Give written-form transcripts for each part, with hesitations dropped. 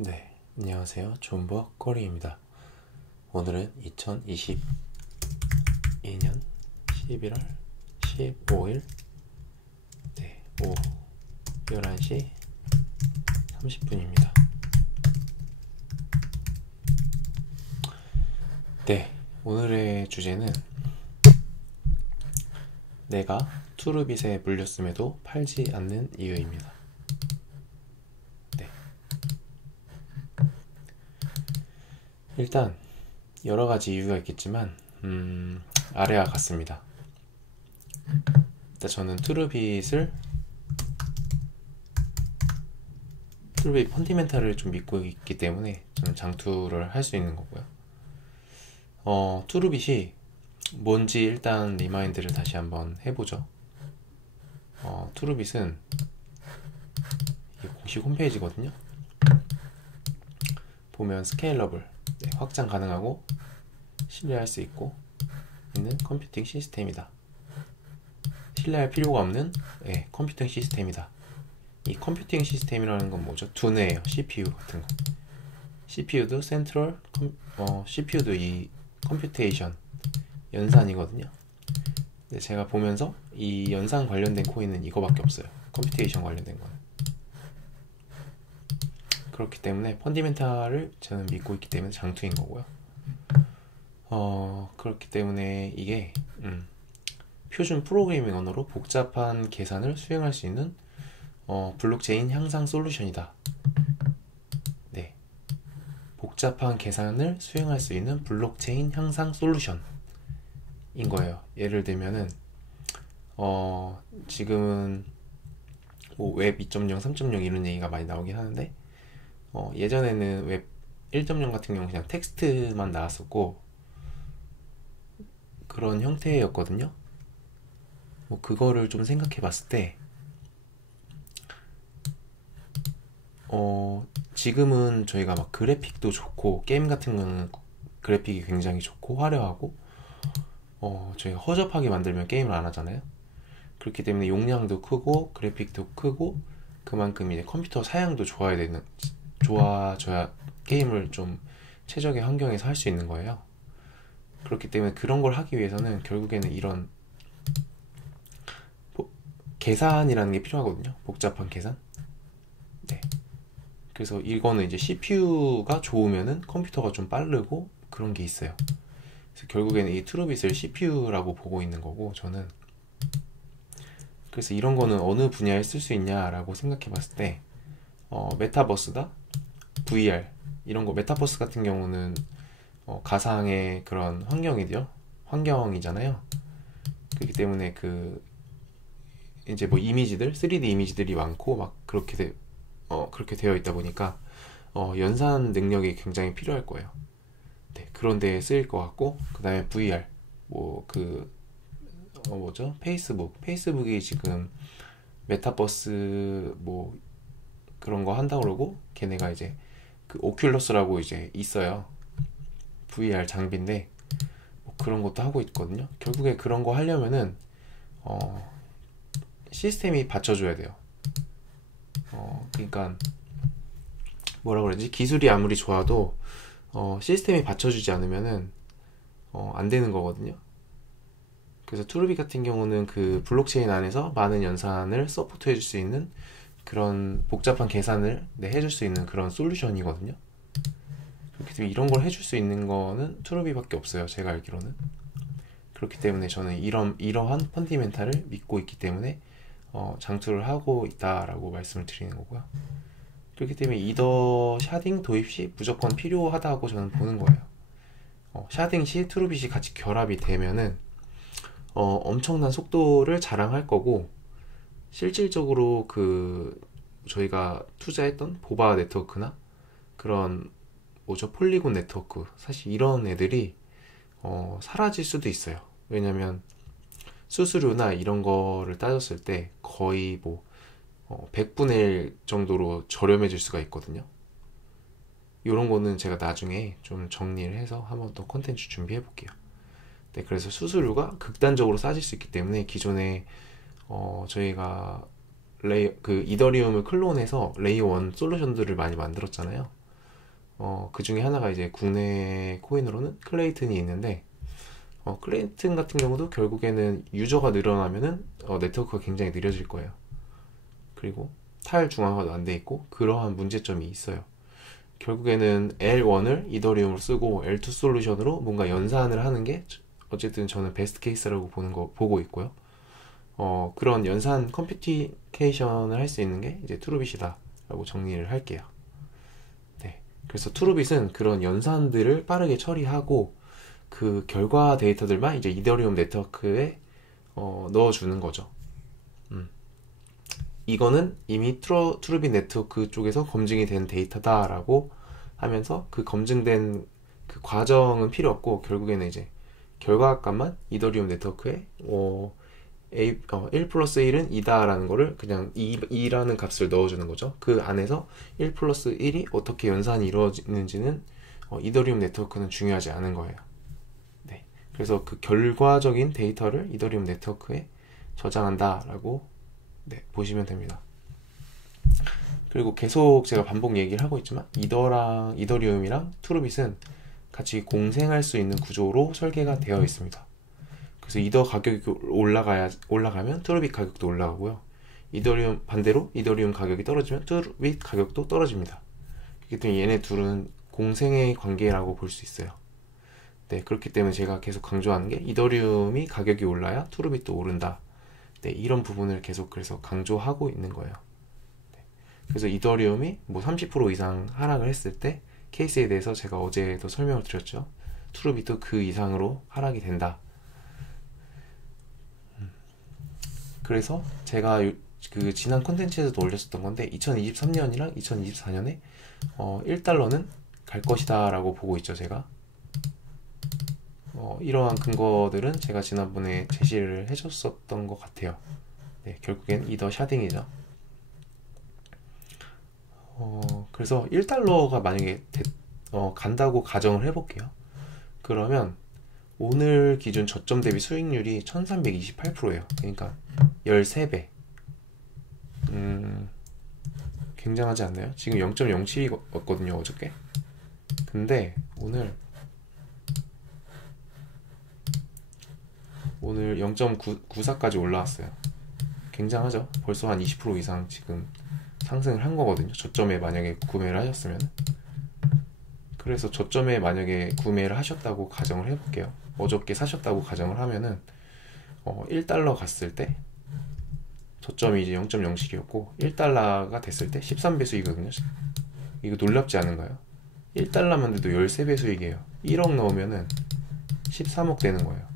네, 안녕하세요. 존버 코리입니다. 오늘은 2022년 11월 15일 오후 11시 30분입니다. 네, 오늘의 주제는 내가 투르빗에 물렸음에도 팔지 않는 이유입니다. 일단 여러 가지 이유가 있겠지만 아래와 같습니다. 일단 저는 투르빗 펀디멘탈을 좀 믿고 있기 때문에 저는 장투를 할 수 있는 거고요. 투르빗이 뭔지 일단 리마인드를 다시 한번 해보죠. 투르빗은 공식 홈페이지거든요. 보면 스케일러블, 확장 가능하고 신뢰할 수 있고 있는 컴퓨팅 시스템이다. 신뢰할 필요가 없는 컴퓨팅 시스템이다. 이 컴퓨팅 시스템이라는 건 뭐죠? 두뇌예요. CPU 같은 거. CPU도 센트럴 CPU도 이 컴퓨테이션 연산이거든요. 근데 제가 보면서 이 연산 관련된 코인은 이거밖에 없어요. 컴퓨테이션 관련된 거는. 그렇기 때문에 펀디멘탈을 저는 믿고 있기 때문에 장투인 거고요. 그렇기 때문에 이게 표준 프로그래밍 언어로 복잡한 계산을 수행할 수 있는 블록체인 향상 솔루션이다. 네, 복잡한 계산을 수행할 수 있는 블록체인 향상 솔루션인 거예요. 예를 들면은 지금은 웹 2.0, 3.0 이런 얘기가 많이 나오긴 하는데 예전에는 웹 1.0 같은 경우 그냥 텍스트만 나왔었고 그런 형태였거든요. 그거를 좀 생각해 봤을 때 지금은 저희가 막 그래픽도 좋고 게임 같은 거는 그래픽이 굉장히 좋고 화려하고 저희가 허접하게 만들면 게임을 안 하잖아요. 그렇기 때문에 용량도 크고 그래픽도 크고 그만큼 이제 컴퓨터 사양도 좋아져야 게임을 좀 최적의 환경에서 할 수 있는 거예요. 그렇기 때문에 그런 걸 하기 위해서는 결국에는 이런 계산이라는 게 필요하거든요. 복잡한 계산. 네. 그래서 이거는 이제 CPU가 좋으면은 컴퓨터가 좀 빠르고 그런 게 있어요. 그래서 결국에는 이 투르빗을 CPU라고 보고 있는 거고 저는. 그래서 이런 거는 어느 분야에 쓸 수 있냐라고 생각해 봤을 때 메타버스다, VR 이런 거. 메타버스 같은 경우는 가상의 그런 환경이잖아요. 그렇기 때문에 이제 뭐 이미지들, 3D 이미지들이 많고 막 그렇게 되어 있다 보니까 연산 능력이 굉장히 필요할 거예요. 네, 그런 데에 쓰일 것 같고, 그 다음에 VR 뭐죠? 페이스북이 지금 메타버스 그런 거 한다고 그러고, 걔네가 이제 그 오큘러스라고 이제 있어요. VR 장비인데 그런 것도 하고 있거든요. 결국에 그런 거 하려면은 시스템이 받쳐줘야 돼요. 그러니까 뭐라 그러지? 기술이 아무리 좋아도 시스템이 받쳐주지 않으면은 안 되는 거거든요. 그래서 투르빗 같은 경우는 그 블록체인 안에서 많은 연산을 서포트 해줄 수 있는 그런 복잡한 계산을 해줄 수 있는 그런 솔루션이거든요. 그렇기 때문에 이런 걸 해줄 수 있는 거는 투르빗밖에 없어요. 제가 알기로는. 그렇기 때문에 저는 이러한 펀디멘탈을 믿고 있기 때문에 장투를 하고 있다라고 말씀을 드리는 거고요. 그렇기 때문에 이더 샤딩 도입 시 무조건 필요하다고 저는 보는 거예요. 샤딩 시 투르빗이 같이 결합이 되면은 엄청난 속도를 자랑할 거고, 실질적으로 저희가 투자했던 보바 네트워크나 그런 폴리곤 네트워크, 사실 이런 애들이 사라질 수도 있어요. 왜냐면 수수료나 이런 거를 따졌을 때 거의 100분의 1 정도로 저렴해질 수가 있거든요. 이런 거는 제가 나중에 좀 정리를 해서 한번 더 컨텐츠 준비해 볼게요. 네, 그래서 수수료가 극단적으로 싸질 수 있기 때문에 기존에 저희가 이더리움을 클론해서 레이어 1 솔루션들을 많이 만들었잖아요. 그 중에 하나가 이제 국내 코인으로는 클레이튼이 있는데, 클레이튼 같은 경우도 결국에는 유저가 늘어나면은 네트워크가 굉장히 느려질 거예요. 그리고 탈중앙화도 안 돼 있고 그러한 문제점이 있어요. 결국에는 L1을 이더리움으로 쓰고 L2 솔루션으로 뭔가 연산을 하는 게 어쨌든 저는 베스트 케이스라고 보고 있고요. 그런 연산 컴퓨테이션을 할 수 있는 게 이제 투루빗이다 라고 정리를 할게요. 네. 그래서 투루빗은 그런 연산들을 빠르게 처리하고 그 결과 데이터들만 이제 이더리움 네트워크에 넣어주는 거죠. 이거는 이미 투루빗 네트워크 쪽에서 검증이 된 데이터다라고 하면서 그 검증된 그 과정은 필요 없고 결국에는 이제 결과값만 이더리움 네트워크에 1 플러스 1은 2다라는 거를 그냥 2라는 값을 넣어주는 거죠. 그 안에서 1 플러스 1이 어떻게 연산이 이루어지는지는 이더리움 네트워크는 중요하지 않은 거예요. 네. 그래서 그 결과적인 데이터를 이더리움 네트워크에 저장한다라고 보시면 됩니다. 그리고 계속 제가 반복 얘기를 하고 있지만 이더리움이랑 투루빗은 같이 공생할 수 있는 구조로 설계가 되어 있습니다. 그래서 이더 가격이 올라가면 투루빗 가격도 올라가고요. 반대로 이더리움 가격이 떨어지면 투루빗 가격도 떨어집니다. 그렇기 때문에 얘네 둘은 공생의 관계라고 볼 수 있어요. 네, 그렇기 때문에 제가 계속 강조하는 게 이더리움이 가격이 올라야 투루빗도 오른다. 네, 이런 부분을 계속 그래서 강조하고 있는 거예요. 네, 그래서 이더리움이 뭐 30% 이상 하락을 했을 때 케이스에 대해서 제가 어제도 설명을 드렸죠. 투루빗도 그 이상으로 하락이 된다. 그래서 제가 그 지난 콘텐츠에서도 올렸었던 건데 2023년이랑 2024년에 1달러는 갈 것이다 라고 보고 있죠. 제가 이러한 근거들은 제가 지난번에 제시를 해줬었던 것 같아요. 네, 결국엔 이더 샤딩이죠. 그래서 1달러가 만약에 간다고 가정을 해볼게요. 그러면 오늘 기준 저점 대비 수익률이 1328%예요. 그러니까 13배. 굉장하지 않나요? 지금 0.07이었거든요, 어저께. 근데 오늘 0.94까지 올라왔어요. 굉장하죠? 벌써 한 20% 이상 지금 상승을 한 거거든요. 저점에 만약에 구매를 하셨으면. 그래서 저점에 만약에 구매를 하셨다고 가정을 해볼게요. 어저께 사셨다고 가정을 하면은 1달러 갔을 때 저점이 이제 0.07이었고 1달러가 됐을 때 13배 수익이거든요. 이거 놀랍지 않은가요? 1달러만 돼도 13배 수익이에요. 1억 넣으면은 13억 되는 거예요.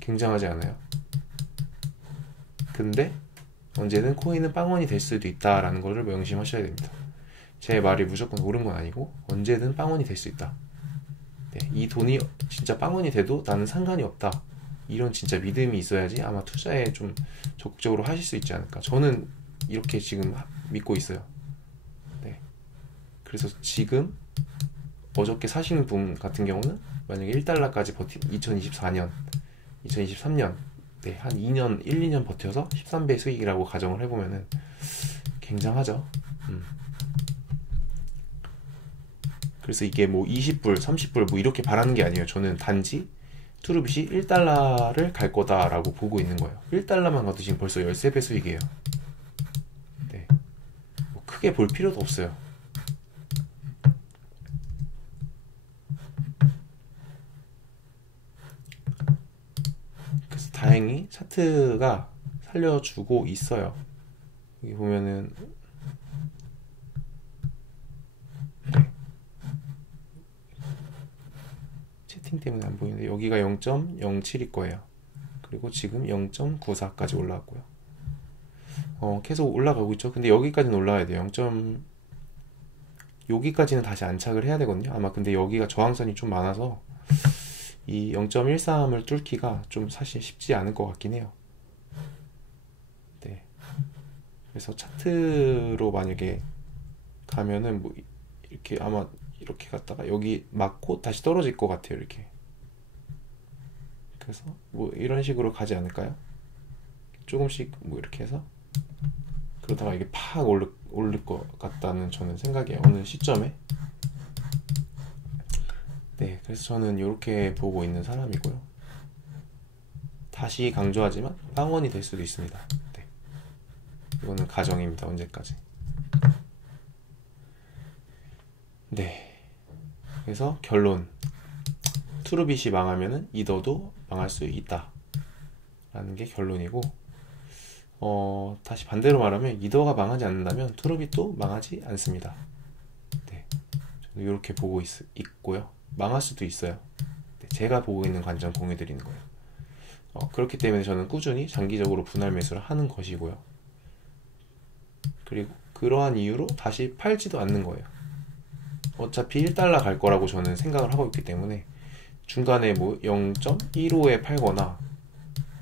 굉장하지 않아요? 근데 언제든 코인은 빵원이 될 수도 있다라는 것을 명심하셔야 됩니다. 제 말이 무조건 옳은 건 아니고 언제든 빵원이 될 수 있다. 네, 이 돈이 진짜 빵원이 돼도 나는 상관이 없다. 이런 진짜 믿음이 있어야지 아마 투자에 좀 적극적으로 하실 수 있지 않을까. 저는 이렇게 지금 믿고 있어요. 네. 그래서 지금 어저께 사시는 분 같은 경우는 만약에 1달러까지 2023년 네, 한 2년, 1, 2년 버텨서 13배 수익이라고 가정을 해보면은 굉장하죠. 그래서 이게 뭐 20불, 30불 뭐 이렇게 바라는 게 아니에요. 저는 단지 투루빗이 1달러를 갈 거다라고 보고 있는 거예요. 1달러만 가도 지금 벌써 13배 수익이에요. 네. 뭐 크게 볼 필요도 없어요. 그래서 다행히 차트가 살려주고 있어요. 여기 보면은 채팅 때문에 안 보이는데 여기가 0.07일 거예요. 그리고 지금 0.94까지 올라왔고요. 계속 올라가고 있죠. 근데 여기까지는 올라가야 돼요. 여기까지는 다시 안착을 해야 되거든요. 아마 근데 여기가 저항선이 좀 많아서 이 0.13을 뚫기가 좀 사실 쉽지 않을 것 같긴 해요. 네. 그래서 차트로 만약에 가면은 뭐 이렇게 아마 이렇게 갔다가 여기 맞고 다시 떨어질 것 같아요. 이렇게. 그래서 뭐 이런 식으로 가지 않을까요? 조금씩 뭐 이렇게 해서 그러다가 이게 팍 오를 것 같다는 저는 생각이에요. 어느 시점에. 네, 그래서 저는 이렇게 보고 있는 사람이고요. 다시 강조하지만 빵원이 될 수도 있습니다. 네, 이거는 가정입니다. 언제까지. 네, 그래서 결론, 투르빗이 망하면은 이더도 망할 수 있다 라는 게 결론이고, 다시 반대로 말하면 이더가 망하지 않는다면 투르빗도 망하지 않습니다. 네, 저는 이렇게 보고 있고요. 망할 수도 있어요. 네, 제가 보고 있는 관점 공유 드리는 거예요. 그렇기 때문에 저는 꾸준히 장기적으로 분할 매수를 하는 것이고요. 그리고 그러한 이유로 다시 팔지도 않는 거예요. 어차피 1달러 갈 거라고 저는 생각을 하고 있기 때문에 중간에 뭐 0.15에 팔거나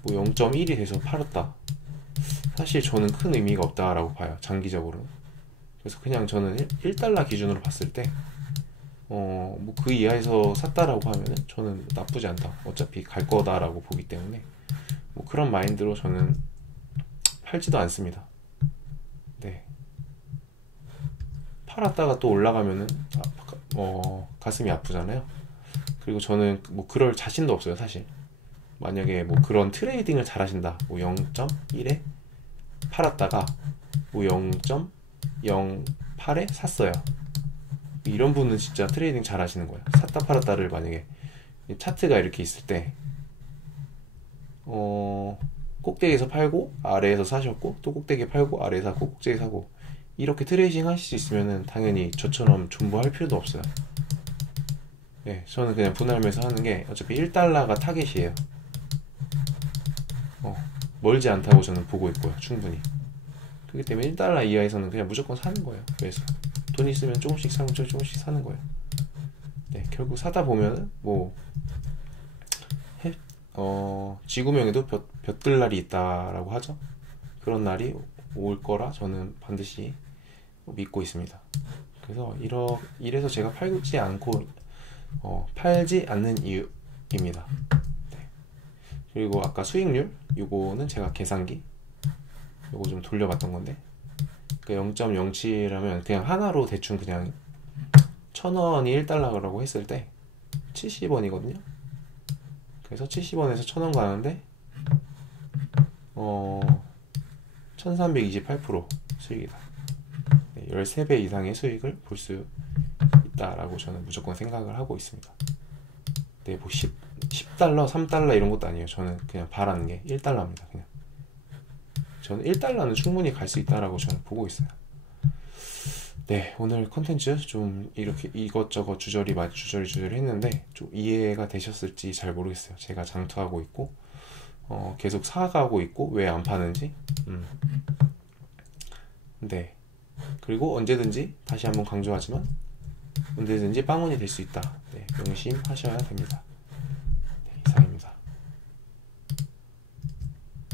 뭐 0.1이 돼서 팔았다, 사실 저는 큰 의미가 없다라고 봐요, 장기적으로. 그래서 그냥 저는 1달러 기준으로 봤을 때 뭐 그 이하에서 샀다라고 하면은 저는 나쁘지 않다, 어차피 갈 거다라고 보기 때문에 뭐 그런 마인드로 저는 팔지도 않습니다. 네, 팔았다가 또 올라가면은 가슴이 아프잖아요. 그리고 저는 뭐 그럴 자신도 없어요, 사실. 만약에 뭐 그런 트레이딩을 잘 하신다, 뭐 0.1에 팔았다가 뭐 0.08에 샀어요, 이런 분은 진짜 트레이딩 잘 하시는 거예요. 샀다 팔았다를 만약에 차트가 이렇게 있을 때 꼭대기에서 팔고 아래에서 사셨고, 또 꼭대기에 팔고 아래에 사고 꼭대기에 사고, 이렇게 트레이딩 하실 수 있으면은 당연히 저처럼 존버할 필요도 없어요. 네, 저는 그냥 분할 매수 하는 게 어차피 1달러가 타겟이에요. 멀지 않다고 저는 보고 있고요, 충분히. 그렇기 때문에 1달러 이하에서는 그냥 무조건 사는 거예요. 그래서 돈 있으면 조금씩 사면 조금씩 사는 거예요. 네, 결국 사다 보면은 뭐 지구명에도 볕들 날이 있다라고 하죠. 그런 날이 올 거라 저는 반드시 믿고 있습니다. 그래서 이래서 제가 팔지 않는 이유입니다. 네. 그리고 아까 수익률, 요거는 제가 계산기 요거 좀 돌려봤던 건데, 그 0.07하면 그냥 하나로 대충 그냥 1000원이 1달러라고 했을 때 70원이거든요. 그래서 70원에서 1000원 가는데 1328% 수익이다. 네, 13배 이상의 수익을 볼 수 있다라고 저는 무조건 생각을 하고 있습니다. 네, 뭐 10달러, 3달러 이런 것도 아니에요. 저는 그냥 바라는 게 1달러입니다. 그냥 저는 1달러는 충분히 갈 수 있다라고 저는 보고 있어요. 네, 오늘 컨텐츠 좀 이렇게 이것저것 주저리 했는데 좀 이해가 되셨을지 잘 모르겠어요. 제가 장투하고 있고 계속 사가고 있고 왜 안 파는지. 네, 그리고 언제든지 다시 한번 강조하지만 언제든지 빵원이 될 수 있다. 네, 명심하셔야 됩니다.